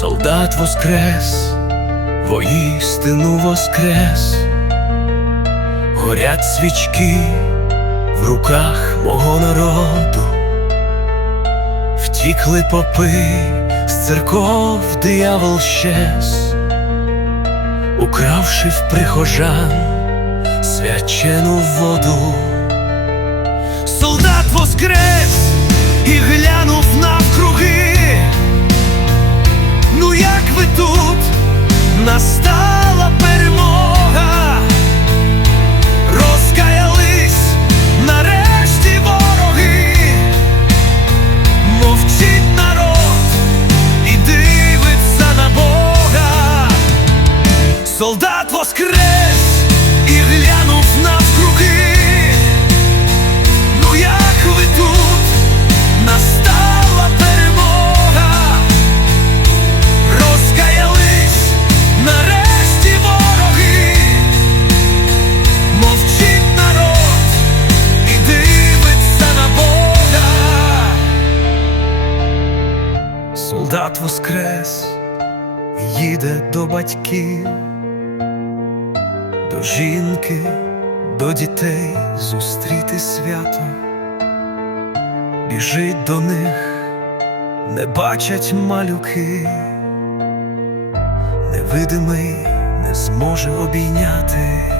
Солдат воскрес, воістину воскрес, горять свічки в руках мого народу, втікли попи з церков диявол щез, укравши в прихожан свячену воду. Солдат воскрес і Солдат воскрес і глянув навкруги. Ну як ви тут настала перемога, розкаялись нарешті вороги, мовчить народ і дивиться на Бога. Солдат воскрес, їде до батьків, до жінки, до дітей зустріти свято, біжить до них, не бачать малюки, невидимий не зможе обійняти.